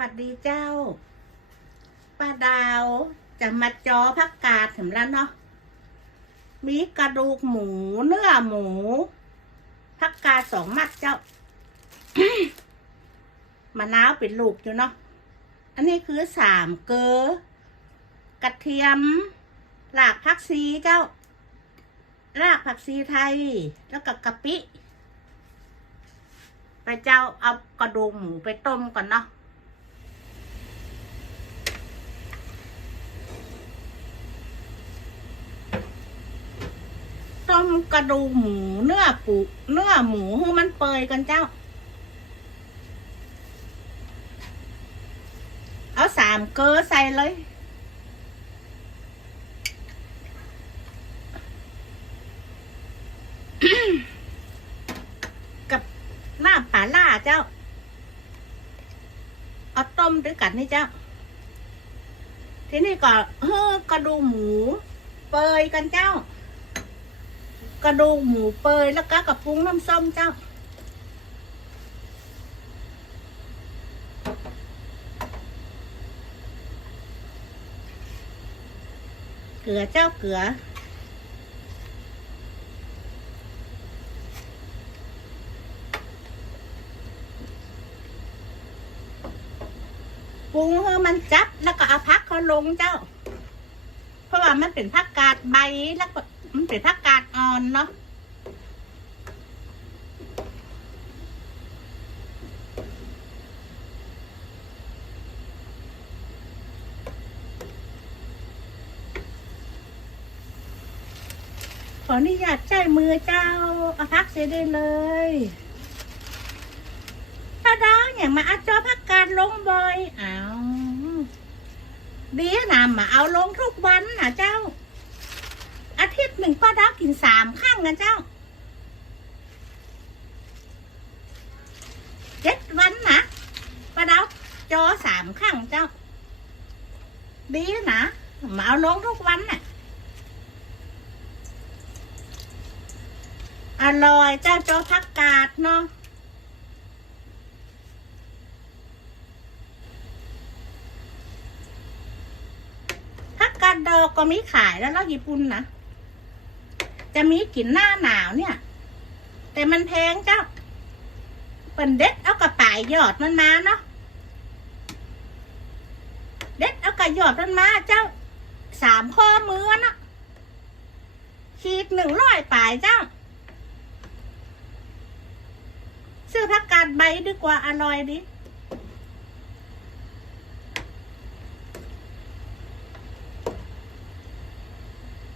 วัสดีเจ้า ป้าดาวจะมาจอผักกาดถึงแล้วเนาะ มีกระดูกหมูเนื้อหมูผักกาดสองมัดเจ้ามะนาวเป็นลูกอยู่เนาะ อันนี้คือสามเกลือกระเทียม หลากผักซีเจ้า รากผักชีไทย แล้วก็กะปิ ไปเจ้าเอากระดูกหมูไปต้มก่อนเนาะ มกระดูกหมูเนื้อปูเนื้อหมูให้มันเปยกันเจ้า เอาสามเกลือใส่เลยกับหน้าป่าล่าเจ้า เอาต้มด้วยกันนี่เจ้า ทีนี้ก็เฮ้อกระดูกหมู เปยกันเจ้า กระดูกหมูเปยแล้วก็กับปรุงน้ำส้มเจ้า เกลือเจ้าเกลือปรุงให้มันจับแล้วก็เอาพักเขาลงเจ้า เพราะว่ามันเป็นผักกาดใบแล้วก็ มันเป็นผักกาดอ่อนเนาะขออนุญาตใช้มือเจ้าอาพักเสียได้เลยถ้าดาวอย่างมาอาจอพักการลงบ่อยอ้าวดีนะมาเอาลงทุกวันนะเจ้า หนึ่งป้าดาวกินสามครั้งนะเจ้าเจ็ดวันนะป้าดาวจอสามครั้งเจ้า ดีนะมาเอาลงทุกวันน่ะอร่อยเจ้าจอพักกาดเนาะผักกาดดอกก็มีขายแล้วเราญี่ปุ่นนะ จะมีกลิ่นหน้าหนาวเนี่ย แต่มันแพงเจ้าเป็นเด็ดเอากระป่ายยอดมันมาเนาะเด็ดเอากระยอดมันมาเจ้าสามข้อมือเนาะขีดหนึ่งร้อยปลายเจ้า ซื้อผักกาดใบดีกว่าอร่อยดี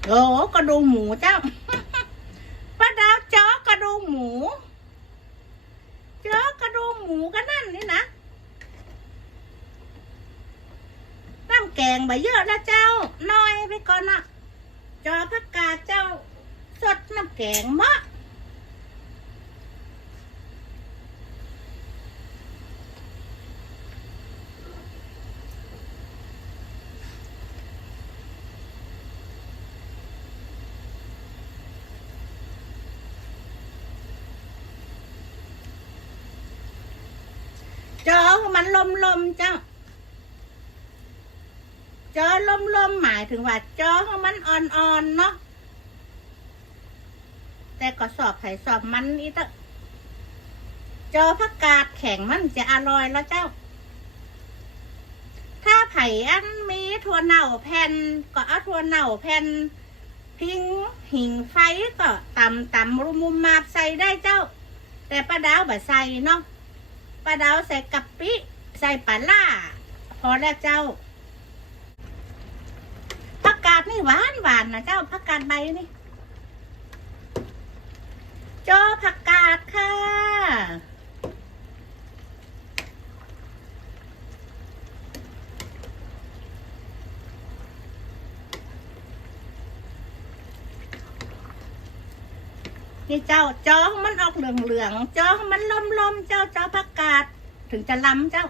โอ้กระดูกหมูเจ้าดาวจอกระดูกหมูจอกระดูกหมูก็นั่นนี่นะน้ำ แกงใบเยอะนะเจ้า น้อยไปก่อนนะจอผักกาเจ้า สดน้ำแกงมะจอมันลมลมๆเจ้า จอลมลมๆหมายถึงว่าจอของมันอ่อนๆเนาะแต่ก็สอบไผ่สอบมันนี่ตะจอผักกาดแข็งมันจะอร่อยแล้วเจ้า ถ้าไผ่อันมีถั่วเน่าแผ่นก็เอาถั่วเน่าแผ่นพิงหิงไฟก็ตำตำรุมมุมมาบใส่ได้เจ้า แต่ป้าดาวแบบใส่เนาะป้าดาวใส่กะปิใส่ปลาล่าพอแล้วเจ้า นี่หวานหวานนะเจ้าผักกาดใบนี่จอผักกาดค่ะ นี่เจ้าจอของมันออกเหลืองๆจอของมันลมลมๆเจ้าจอผักกาด ถึงจะล้ำเจ้า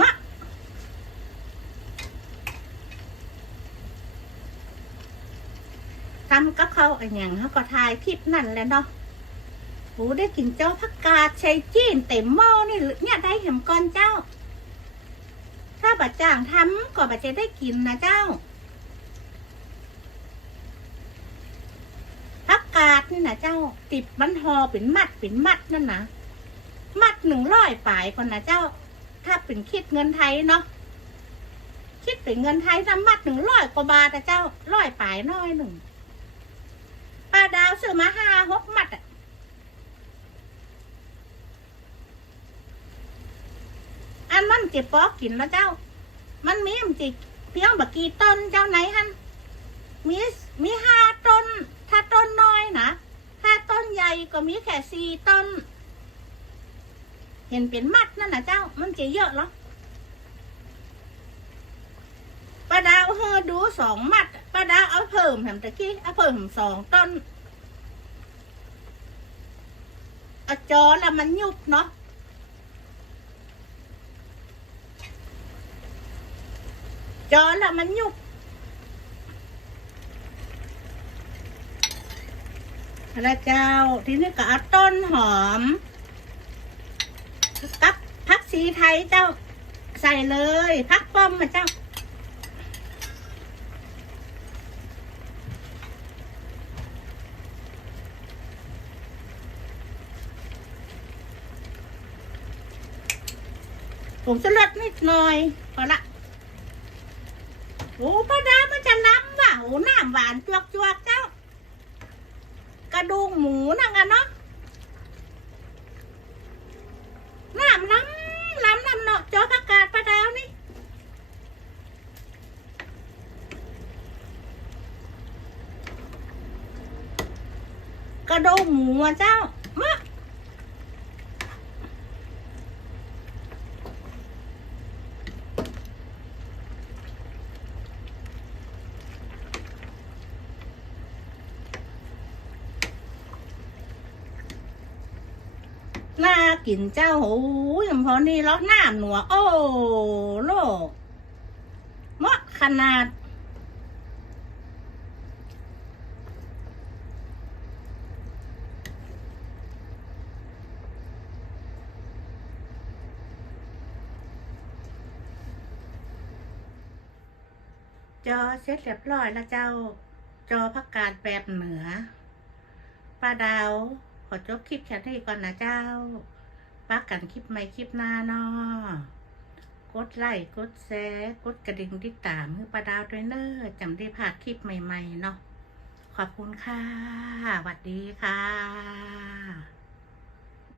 มะตำกับเขาอันอย่างเขาก็ทายคลิปนั่นแหละเนาะโอ้ได้กินเจ้าผักกาดใช้จีนเต็มหม้อนี่เนี่ยได้เห็มก่อนเจ้า ถ้าบัดจ้างทำก็บัดจะได้กินนะเจ้าผักกาดนี่นะเจ้าติดมันหอเป็นมัดเป็นมัดนั่นนะ หนึ่งร้อยปลายคนนะเจ้า ถ้าเป็นคิดเงินไทยเนาะคิดเป็นเงินไทยสมัดหนึ่งร้อยกว่าบาทอะเจ้าร้อยปลายน้อยหนึ่งป้าดาวซื้อมาห้าหกมัดอะอันมันจะปอกกินแล้วเจ้า มันมีมันจิเพียงบักกี่ต้นเจ้าไหนฮันมีมีห้าต้น ถ้าต้นน้อยนะ ถ้าต้นใหญ่ก็มีแค่สี่ต้น เห็นเป็นมัดนั่นนะเจ้า มันจะเยอะเหรอป้าดาวเฮอดูสองมัดป้าดาวเอาเพิ่มแถมตะกี้เอาเพิ่มสองต้นอาจอแล้วมันยุบเนาะจอแล้วมันยุบแล้วเจ้า ทีนี้ก็เอาต้นหอม กับพักสีไทยเจ้าใส่เลยพักป้อมมาเจ้า ผมจะลดนิดหน่อยพอละโอ้ป้าดามันจะล้ำว่ะโอ้น้ำหวานจวกจวกเจ้า กระดูกหมูนั่งกันเนาะน้ำล้ำล้ำน้ำเนาะจอประกาศป้าดาวนี่ ก ระดูกหมูอะเจ้ามะน่ากินเจ้าโอ้ยอย่างพอนี่แล้วหน้าหนัว โอ้โลเหมะขนาด จอเสร็จเรียบร้อยแล้วเจ้า จอพักกาดแบบเหนือป้าดาว ขอจบคลิปแค่นี้ก่อนนะเจ้าปักกันคลิปใหม่คลิปหน้าเนาะกดไลค์กดแชร์กดกระดิ่งติดตามมือป้าดาวด้วยเนอะจำได้พลาดคลิปใหม่ ๆ เนาะขอบคุณค่ะสวัสดีค่ะ